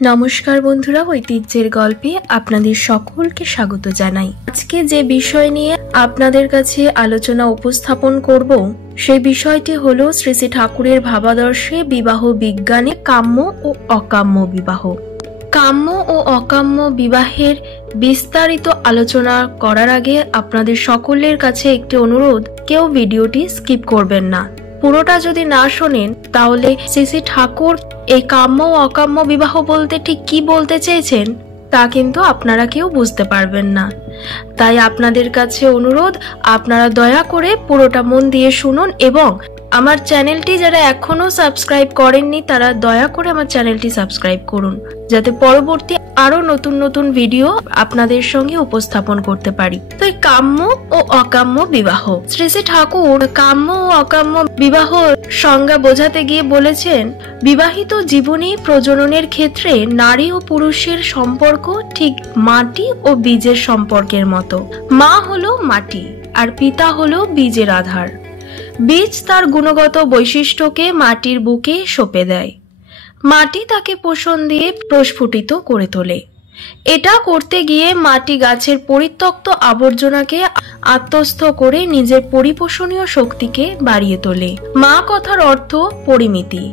নমস্কার বন্ধুরা, ঐতিহ্যের গল্পে আপনাদের সকলকে স্বাগত জানাই। আজকে যে বিষয় নিয়ে আপনাদের কাছে আলোচনা উপস্থাপন করব সেই বিষয়টি হলো শ্রী শ্রী ঠাকুরের ভাবাদর্শে বিবাহ বিজ্ঞানে কাম্য ও অকাম্য বিবাহ। কাম্য ও অকাম্য বিবাহের বিস্তারিত আলোচনা করার আগে আপনাদের সকলের কাছে একটি অনুরোধ, কেউ ভিডিওটি স্কিপ করবেন না। পুরোটা যদি না শোনেন তাহলে শ্রী শ্রী ঠাকুর এই কাম্য ও অকাম্য বিবাহ বলতে ঠিক কি বলতে চেয়েছেন তা কিন্তু আপনারা কেউ বুঝতে পারবেন না। তাই আপনাদের কাছে অনুরোধ, আপনারা দয়া করে পুরোটা মন দিয়ে শুনুন এবং আমার চ্যানেলটি যারা এখনো সাবস্ক্রাইব করেননি তারা দয়া করে আমার চ্যানেলটি সাবস্ক্রাইব করুন, যাতে পরবর্তী আরো নতুন নতুন ভিডিও আপনাদের সঙ্গে উপস্থাপন করতে পারি। তো এই কাম্য ও অকাম্য বিবাহ, শ্রী শ্রী ঠাকুর কাম্য ও অকাম্য বিবাহ সংজ্ঞা বোঝাতে গিয়ে বলেছেন, বিবাহিত জীবনে প্রজননের ক্ষেত্রে নারী ও পুরুষের সম্পর্ক ঠিক মাটি ও বীজের সম্পর্কের মতো। মা হলো মাটি আর পিতা হলো বীজের আধার। বীজ তার গুণগত বৈশিষ্ট্যকে মাটির বুকে সঁপে দেয়। মাটি তাকে পোষণ দিয়ে প্রস্ফুটিত করে তোলে। এটা করতে গিয়ে মাটি গাছের পরিত্যক্ত আবর্জনাকে আত্মস্থ করে নিজের পরিপোষণীয় শক্তিকে বাড়িয়ে তোলে। মা কথার অর্থ পরিমিতি,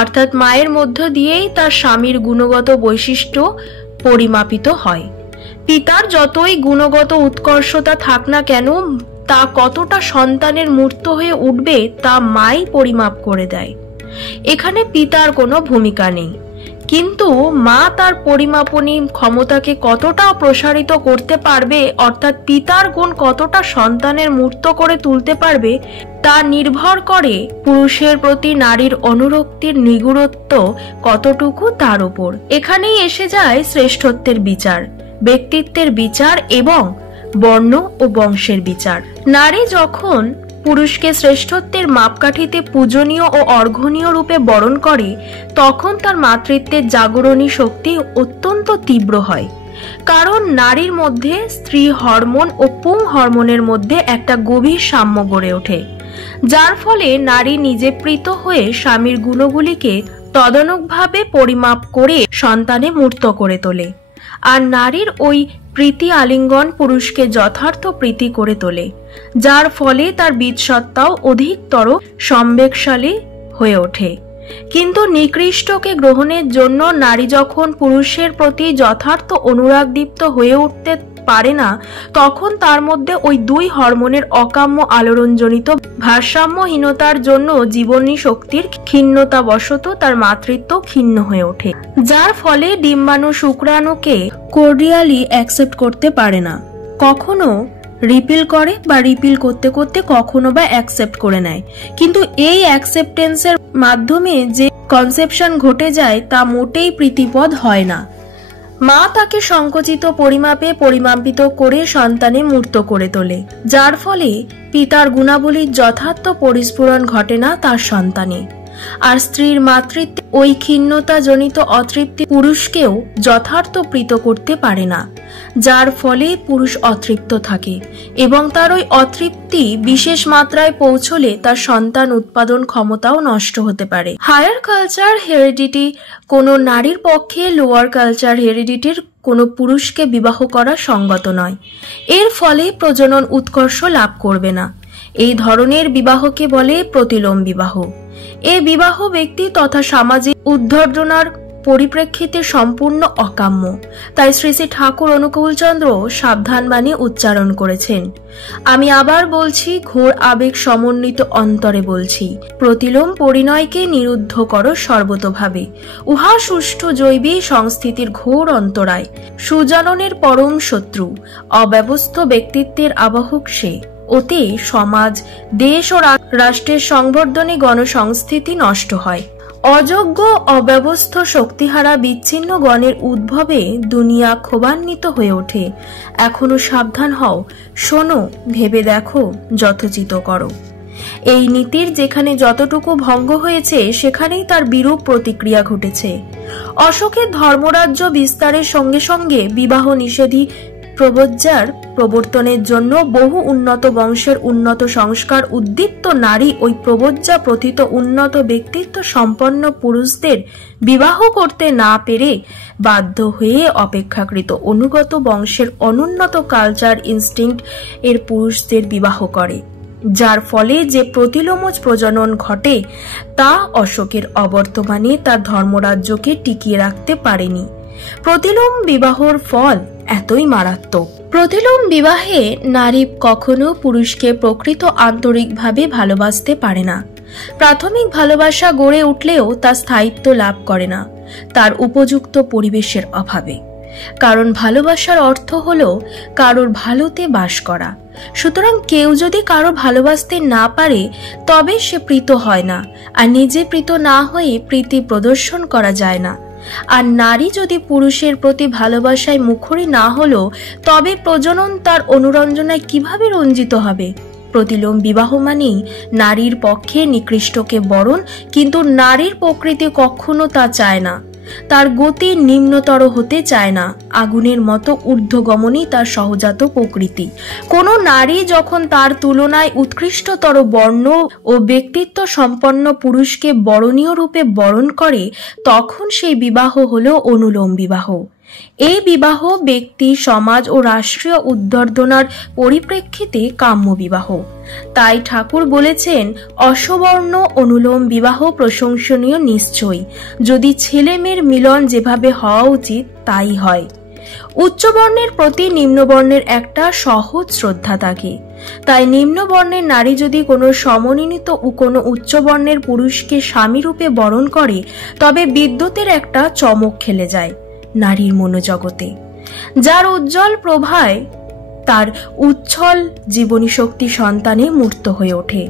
অর্থাৎ মায়ের মধ্য দিয়েই তার স্বামীর গুণগত বৈশিষ্ট্য পরিমাপিত হয়। পিতার যতই গুণগত উৎকর্ষতা থাক না কেন, তা কতটা সন্তানের মূর্ত হয়ে উঠবে তা মাই পরিমাপ করে দেয়। এখানে পিতার কোনো ভূমিকা নেই, কিন্তু মা তার পরিমাপনী ক্ষমতাকে কতটা প্রসারিত করতে পারবে, অর্থাৎ পিতার গুণ কতটা সন্তানের মূর্ত করে তুলতে পারবে, তা নির্ভর করে পুরুষের প্রতি নারীর অনুরক্তির নিগুড়ত্ব কতটুকু তার উপর। এখানেই এসে যায় শ্রেষ্ঠত্বের বিচার, ব্যক্তিত্বের বিচার এবং বর্ণ ও বংশের বিচার। নারী যখন পুরুষকে শ্রেষ্ঠত্বের মাপকাঠিতে পূজনীয় ও অর্ঘনীয় রূপে বরণ করে, তখন তার মাতৃত্বের জাগরণী শক্তি অত্যন্ত তীব্র হয়। কারণ নারীর মধ্যে স্ত্রী হরমোন ও পুং হরমোনের মধ্যে একটা গভীর সাম্য গড়ে ওঠে, যার ফলে নারী নিজে প্রীত হয়ে স্বামীর গুণগুলিকে তদানুকভাবে পরিমাপ করে সন্তানে মূর্ত করে তোলে। আর নারীর ওই প্রীতি আলিঙ্গন পুরুষকে যথার্থ প্রীতি করে তোলে, যার ফলে তার বীজসত্তাও অধিকতর সম্বেগশালী হয়ে ওঠে। কিন্তু নিকৃষ্টকে গ্রহণের জন্য নারী যখন পুরুষের প্রতি যথার্থ অনুরাগদীপ্ত হয়ে উঠতে পারে না, তখন তার মধ্যে ওই দুই হরমোনের অকাম্য আলোড়নজনিত ভারসাম্যহীনতার জন্য জীবনী শক্তির ক্ষীণতাবশত তার মাতৃত্ব ক্ষীণ হয়ে ওঠে, যার ফলে ডিম্বাণু শুক্রাণুকে কোর্ডিয়ালি অ্যাকসেপ্ট করতে পারে না। কখনো রিপিল করে বা রিপিল করতে করতে কখনো বা অ্যাকসেপ্ট করে নেয়, কিন্তু এই অ্যাকসেপ্টেন্সের মাধ্যমে যে কনসেপশন ঘটে যায় তা মোটেই প্রীতিপদ হয় না। মা তাকে সংকুচিত পরিমাপে পরিমাপিত করে সন্তানে মূর্ত করে তোলে, যার ফলে পিতার গুণাবলীর যথার্থ পরিস্ফুরণ ঘটে না তার সন্তানে। আর স্ত্রীর মাতৃত্বে ওই ক্ষীণতা জনিত অতৃপ্তি পুরুষকেও যথার্থ প্রীত করতে পারে না, যার ফলে পুরুষ অতৃপ্ত থাকে এবং তার ওই অতৃপ্তি বিশেষ মাত্রায় পৌঁছলে তার সন্তান উৎপাদন ক্ষমতাও নষ্ট হতে পারে। হায়ার কালচার হেরিডিটি কোনো নারীর পক্ষে লোয়ার কালচার হেরিডিটির কোনো পুরুষকে বিবাহ করা সঙ্গত নয়। এর ফলে প্রজনন উৎকর্ষ লাভ করবে না। এই ধরনের বিবাহকে বলে প্রতিলোম বিবাহ। এ বিবাহ ব্যক্তি তথা সামাজিক উদ্ধর্জনার পরিপ্রেক্ষিতে সম্পূর্ণ অকাম্য। তাই শ্রী শ্রী ঠাকুর অনুকূলচন্দ্র সাবধানবাণী উচ্চারণ করেছেন। আমি আবার বলছি, ঘোর আবেগ সমন্বিত অন্তরে বলছি, প্রতিলোম পরিণয়কে নিরুদ্ধ করো সর্বতোভাবে। উহা সুষ্ঠু জৈবিক সংস্থিতির ঘোর অন্তরায়, সুজাননের পরম শত্রু, অব্যবস্থ ব্যক্তিত্বের আবাহক সে। ওতে সমাজ, দেশ ও রাষ্ট্রের সংবর্ধনে গণসংস্থিতি নষ্ট হয়। অযোগ্য অব্যবস্থ শক্তিহারা বিচ্ছিন্ন গণের উদ্ভবে দুনিয়া ক্ষোভান্বিত হয়ে ওঠে। এখনো সাবধান হও, শোনো, ভেবে দেখো, যথোচিত করো। এই নীতির যেখানে যতটুকু ভঙ্গ হয়েছে সেখানেই তার বিরূপ প্রতিক্রিয়া ঘটেছে। অশোকের ধর্মরাজ্য বিস্তারের সঙ্গে সঙ্গে বিবাহ নিষেধী প্রবজ্জার প্রবর্তনের জন্য বহু উন্নত বংশের উন্নত সংস্কার উদ্দীপ্ত নারী ওই প্রবজ্জা প্রথিত উন্নত ব্যক্তিত্ব সম্পন্ন পুরুষদের বিবাহ করতে না পেরে বাধ্য হয়ে অপেক্ষাকৃত অনুগত বংশের অনুন্নত কালচার ইনস্টিংক্ট এর পুরুষদের বিবাহ করে, যার ফলে যে প্রতিলোমজ প্রজনন ঘটে তা অশোকের অবর্তমানে তার ধর্মরাজ্যকে টিকিয়ে রাখতে পারেনি। প্রতিলোম বিবাহর ফল এতই মারাত্মক। প্রতিলোম বিবাহে নারী কখনো পুরুষকে প্রকৃত আন্তরিকভাবে ভালোবাসতে পারে না। প্রাথমিক ভালোবাসা গড়ে উঠলেও তা স্থায়িত্ব লাভ করে না তার উপযুক্ত পরিবেশের অভাবে। কারণ ভালোবাসার অর্থ হলো কারোর ভালোতে বাস করা। সুতরাং কেউ যদি কারো ভালোবাসতে না পারে তবে সে প্রীত হয় না, আর নিজে প্রীত না হয়ে প্রীতি প্রদর্শন করা যায় না। আর নারী যদি পুরুষের প্রতি ভালোবাসায় মুখরী না হলো তবে প্রজনন তার অনুরঞ্জনায় কিভাবে রঞ্জিত হবে? প্রতিলোম বিবাহ মানেই নারীর পক্ষে নিকৃষ্টকে বরণ, কিন্তু নারীর প্রকৃতি কখনো তা চায় না। তার গতি নিম্নতর হতে চায় না, আগুনের মতো ঊর্ধ্বগমনই তার সহজাত প্রকৃতি। কোন নারী যখন তার তুলনায় উৎকৃষ্টতর বর্ণ ও ব্যক্তিত্ব সম্পন্ন পুরুষকে বরণীয় রূপে বরণ করে তখন সেই বিবাহ হলো অনুলোম বিবাহ। এই বিবাহ ব্যক্তি, সমাজ ও রাষ্ট্রীয় উদ্বর্ধনার পরিপ্রেক্ষিতে কাম্য বিবাহ। তাই ঠাকুর বলেছেন, অসবর্ণ অনুলোম বিবাহ প্রশংসনীয় নিশ্চয়ই, যদি ছেলে মেয়ের মিলন যেভাবে হওয়া উচিত তাই হয়। উচ্চবর্ণের প্রতি নিম্নবর্ণের একটা সহজ শ্রদ্ধা থাকে। তাই নিম্নবর্ণের নারী যদি কোনো সমন্বিত ও কোনো উচ্চবর্ণের পুরুষকে স্বামীরূপে বরণ করে তবে বিদ্যুতের একটা চমক খেলে যায় নারীর মনোজগতে, যার উজ্জ্বল প্রভায় তার উচ্ছল জীবনী শক্তি সন্তানে মূর্ত হয়ে ওঠে।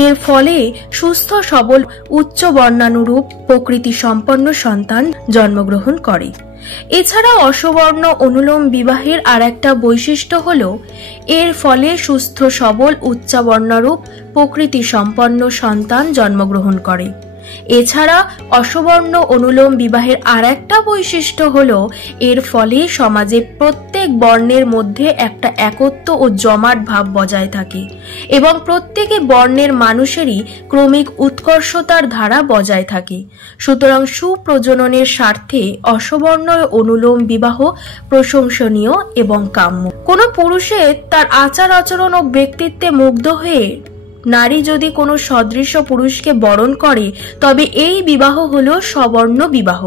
এর ফলে সুস্থ সবল উচ্চ বর্ণানুরূপ প্রকৃতি সম্পন্ন সন্তান জন্মগ্রহণ করে। এছাড়া অসবর্ণ অনুলোম বিবাহের আর একটা বৈশিষ্ট্য হলো এর ফলে সুস্থ সবল উচ্চবর্ণারূপ প্রকৃতি সম্পন্ন সন্তান জন্মগ্রহণ করে। এছাড়া অসবর্ণ অনুলোম বিবাহের আর একটা বৈশিষ্ট্য হলো এর ফলে সমাজে প্রত্যেক বর্ণের মধ্যে একটা একত্ব ও জমাট ভাব বজায় থাকে এবং প্রত্যেকে বর্ণের মানুষেরই ক্রমিক উৎকর্ষতার ধারা বজায় থাকে। সুতরাং সুপ্রজননের স্বার্থে অসবর্ণ অনুলোম বিবাহ প্রশংসনীয় এবং কাম্য। কোনো পুরুষের তার আচার আচরণ ও ব্যক্তিত্বে মুগ্ধ হয়ে নারী যদি কোনো সদৃশ পুরুষকে বরণ করে তবে এই বিবাহ হলো সবর্ণ বিবাহ।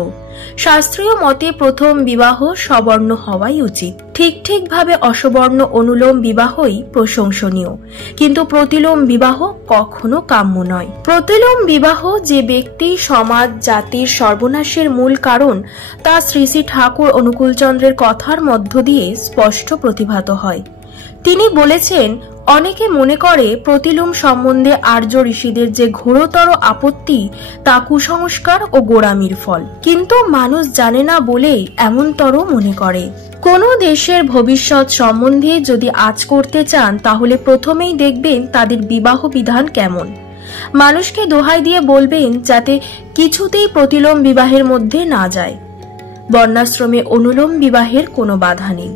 শাস্ত্রীয় মতে প্রথম বিবাহ সবর্ণ হওয়াই উচিত। ঠিকভাবে অসবর্ণ অনুলোম বিবাহই প্রশংসনীয়, কিন্তু প্রতিলোম বিবাহ কখনো কাম্য নয়। প্রতিলোম বিবাহ যে ব্যক্তি, সমাজ, জাতির সর্বনাশের মূল কারণ তা শ্রী শ্রী ঠাকুর অনুকূলচন্দ্রের কথার মধ্য দিয়ে স্পষ্ট প্রতিভাত হয়। তিনি বলেছেন, অনেকে মনে করে প্রতিলোম সম্বন্ধে আর্য ঋষিদের যে ঘোরতর আপত্তি তা কুসংস্কার ও গোঁড়ামির ফল, কিন্তু মানুষ জানে না বলে এমনতর মনে করে। কোন দেশের ভবিষ্যৎ সম্বন্ধে যদি আঁচ করতে চান তাহলে প্রথমেই দেখবেন তাদের বিবাহ বিধান কেমন। মানুষকে দোহাই দিয়ে বলবেন যাতে কিছুতেই প্রতিলোম বিবাহের মধ্যে না যায়। বর্ণাশ্রমে অনুলোম বিবাহের কোনো বাধা নেই।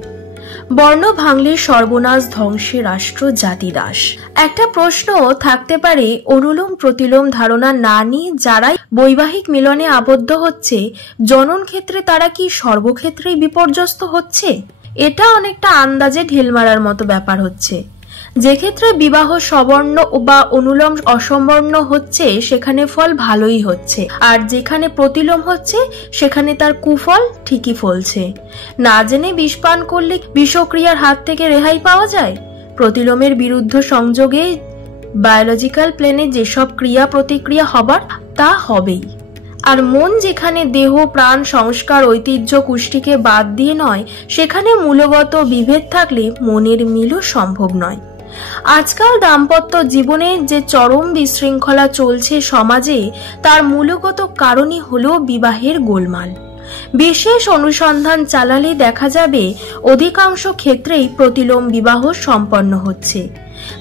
বর্ণ ভাঙলে সর্বনাশ, ধ্বংসে রাষ্ট্র জাতি দাস। একটা প্রশ্ন থাকতে পারে, অনুলোম প্রতিলোম ধারণা না নিয়ে যারাই বৈবাহিক মিলনে আবদ্ধ হচ্ছে জনন ক্ষেত্রে তারা কি সর্বক্ষেত্রেই বিপর্যস্ত হচ্ছে? এটা অনেকটা আন্দাজে ঢিল মারার মতো ব্যাপার হচ্ছে। যে ক্ষেত্রে বিবাহ সবর্ণ বা অনুলোম অসবর্ণ হচ্ছে সেখানে ফল ভালোই হচ্ছে, আর যেখানে প্রতিলোম হচ্ছে সেখানে তার কুফল ঠিকই ফলছে। না জেনে বিষ পান করলে বিষক্রিয়ার হাত থেকে রেহাই পাওয়া যায়? প্রতিলোমের বিরুদ্ধ সংযোগে বায়োলজিক্যাল প্লেনে যেসব ক্রিয়া প্রতিক্রিয়া হবার তা হবেই। আর মন যেখানে দেহ, প্রাণ, সংস্কার, ঐতিহ্য, কুষ্টিকে বাদ দিয়ে নয় সেখানে মূলগত বিভেদ থাকলে মনের মিলও সম্ভব নয়। আজকাল দাম্পত্য জীবনে যে চরম বিশৃঙ্খলা চলছে সমাজে তার মূলগত কারণই হলো বিবাহের গোলমাল। বিশেষ অনুসন্ধান চালালে দেখা যাবে অধিকাংশ ক্ষেত্রেই প্রতিলোম বিবাহ সম্পন্ন হচ্ছে।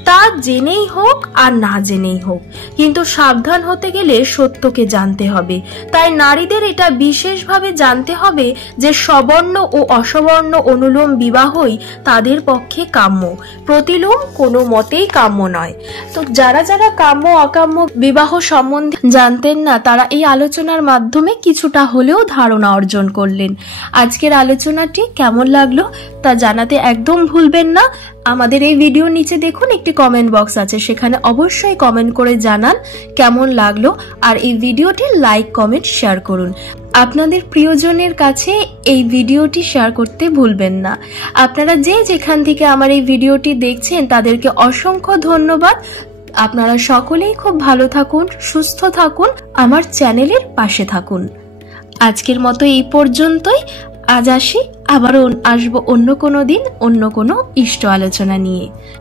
তা জেনেই হোক আর না জেনেই হোক, কিন্তু সাবধান হতে গেলে সত্যকে জানতে হবে। তাই নারীদের এটা বিশেষভাবে জানতে হবে যে সবর্ণ ও অসবর্ণ অনুলোম বিবাহই তাদের পক্ষে কাম্য, প্রতিলোম কোনো মতেই কাম্য নয়। তো যারা যারা কাম্য অকাম্য বিবাহ সম্বন্ধে জানতেন না, তারা এই আলোচনার মাধ্যমে কিছুটা হলেও ধারণা অর্জন করলেন। আজকের আলোচনাটি কেমন লাগলো তা জানাতে একদম ভুলবেন না। আমাদের এই ভিডিওর নিচে দেখুন একটি কমেন্ট বক্স আছে, সেখানে অবশ্যই কমেন্ট করে জানান কেমন লাগলো, আর এই ভিডিওটি লাইক কমেন্ট শেয়ার করুন। আপনাদের প্রিয়জনের কাছে এই ভিডিওটি শেয়ার করতে ভুলবেন না। আপনারা যে যেখান থেকে আমার এই ভিডিওটি দেখছেন তাদেরকে অসংখ্য ধন্যবাদ। আপনারা সকলেই খুব ভালো থাকুন, সুস্থ থাকুন, আমার চ্যানেলের পাশে থাকুন। আজকের মতো এই পর্যন্তই। আজ আসি, আবারও আসবো অন্য কোনো দিন অন্য কোনো ইষ্ট আলোচনা নিয়ে।